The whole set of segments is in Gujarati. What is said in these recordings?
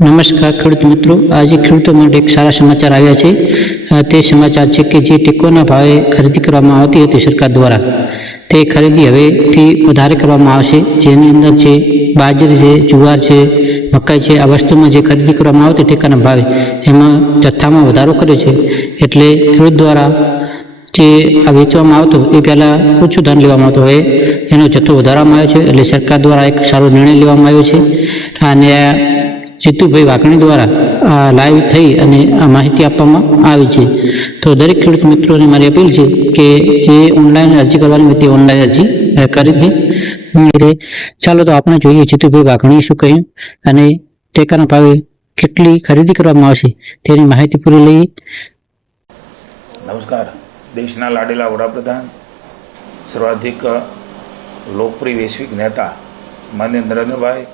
નમસ્કાર ખેડૂત મિત્રો, આજે ખેડૂતો માટે એક સારા સમાચાર આવ્યા છે. તે સમાચાર છે કે જે ટેકોના ભાવે ખરીદી કરવામાં આવતી હતી સરકાર દ્વારા, તે ખરીદી હવેથી વધારે કરવામાં આવશે. જેની અંદર છે બાજરી છે, જુવાર છે, મકાઈ છે. આ વસ્તુમાં જે ખરીદી કરવામાં આવતી ટેકાના ભાવે, એમાં જથ્થામાં વધારો કર્યો છે. એટલે ખેડૂત દ્વારા જે આ વેચવામાં આવતો એ પહેલાં ઓછું ધાન લેવામાં આવતું, હવે એનો જથ્થો વધારવામાં આવ્યો છે. એટલે સરકાર દ્વારા એક સારો નિર્ણય લેવામાં આવ્યો છે. અને જીતુભાઈ વાઘણી દ્વારા લાઈવ થઈ અને આ માહિતી આપવામાં આવી છે. તો દરેક ખેડૂત મિત્રોને મારી અપીલ છે કે જે ઓનલાઈન અરજી કરવાની હોય તે ઓનલાઈન અરજી કરી દે. એટલે ચાલો તો આપણે જોઈએ જીતુભાઈ વાઘણીએ શું કહ્યું અને ટેકાના ભાવે કેટલી ખરીદી કરવામાં આવશે તેની માહિતી પૂરી લઈએ. નમસ્કાર. દેશના લાડેલા વડાપ્રધાન, સર્વાધિક લોકપ્રિય વૈશ્વિક નેતા માનનીય નરેન્દ્રભાઈ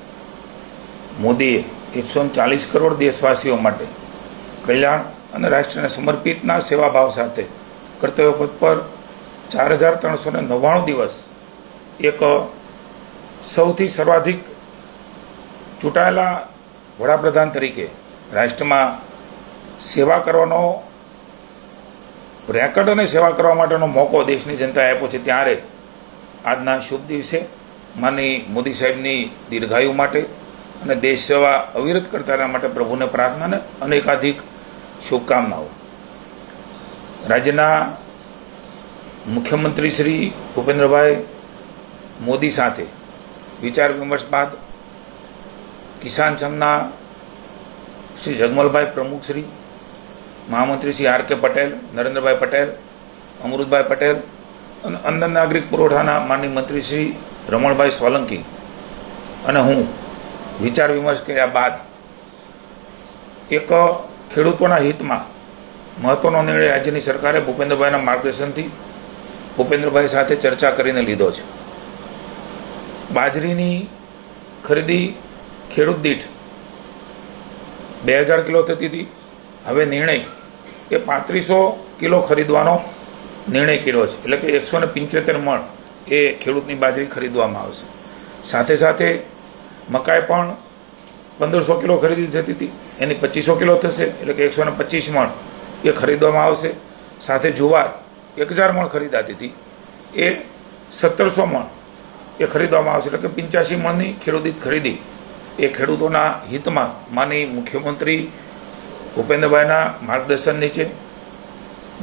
મોદીએ 140 કરોડ દેશવાસીઓ માટે કલ્યાણ અને રાષ્ટ્રને સમર્પિતના સેવાભાવ સાથે કર્તવ્ય પથ પર 4399 દિવસ એક સૌથી સર્વાધિક ચૂંટાયેલા વડાપ્રધાન તરીકે રાષ્ટ્રમાં સેવા કરવાનો રેકર્ડ અને સેવા કરવા માટેનો મોકો દેશની જનતાએ આપ્યો છે. ત્યારે આજના શુભ દિવસે માનની મોદી સાહેબની દીર્ઘાયુ માટે અને દેશ સેવા અવિરત કરતા રહેવા માટે પ્રભુને પ્રાર્થના અને અનેકાધિક શુભકામનાઓ. રાજ્યના મુખ્યમંત્રી શ્રી ભૂપેન્દ્રભાઈ મોદી સાથે વિચાર વિમર્શ બાદ કિસાન સંઘના શ્રી જગમલભાઈ પ્રમુખ શ્રી, મહામંત્રી શ્રી આર કે પટેલ, નરેન્દ્રભાઈ પટેલ, અમૃતભાઈ પટેલ અને અન્ન નાગરિક પુરવઠાના માનનીય મંત્રી શ્રી રમણભાઈ સોલંકી અને હું વિચાર વિમર્શ કર્યા બાદ એક ખેડૂતોના હિતમાં મહત્વનો નિર્ણય રાજ્યની સરકારે ભૂપેન્દ્રભાઈના માર્ગદર્શનથી ભૂપેન્દ્રભાઈ સાથે ચર્ચા કરીને લીધો છે. બાજરીની ખરીદી ખેડૂત દીઠ 2000 કિલો થતી હતી. હવે નિર્ણય એ 3500 કિલો ખરીદવાનો નિર્ણય કર્યો છે. એટલે કે 175 મણ એ ખેડૂતની બાજરી ખરીદવામાં આવશે. સાથે સાથે મકાઈ પણ 1500 કિલો ખરીદી થતી હતી, એની 2500 કિલો થશે. એટલે કે 125 મણ એ ખરીદવામાં આવશે. સાથે જુવાર 1000 મણ ખરીદાતી હતી, એ 1700 મણ એ ખરીદવામાં આવશે. એટલે કે 85 મણની ખેડૂત ખરીદી એ ખેડૂતોના હિતમાં માની મુખ્યમંત્રી ભૂપેન્દ્રભાઈના માર્ગદર્શન નીચે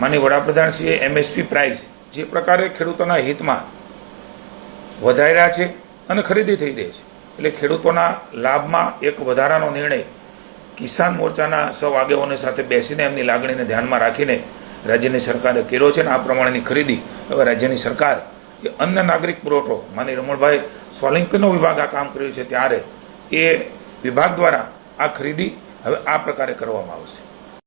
માની વડાપ્રધાનશ્રીએ MSP પ્રાઇસ જે પ્રકારે ખેડૂતોના હિતમાં વધારી રહ્યા છે અને ખરીદી થઈ રહી છે, એટલે ખેડૂતોના લાભમાં એક વધારાનો નિર્ણય કિસાન મોરચાના સૌ આગેવાનો સાથે બેસીને એમની લાગણીને ધ્યાનમાં રાખીને રાજ્યની સરકારે કર્યો છે. અને આ પ્રમાણેની ખરીદી હવે રાજ્યની સરકાર એ અન્ન નાગરિક પુરવઠો માની રમણભાઈ સોલંકીનો વિભાગ આ કામ કર્યું છે, ત્યારે એ વિભાગ દ્વારા આ ખરીદી હવે આ પ્રકારે કરવામાં આવશે.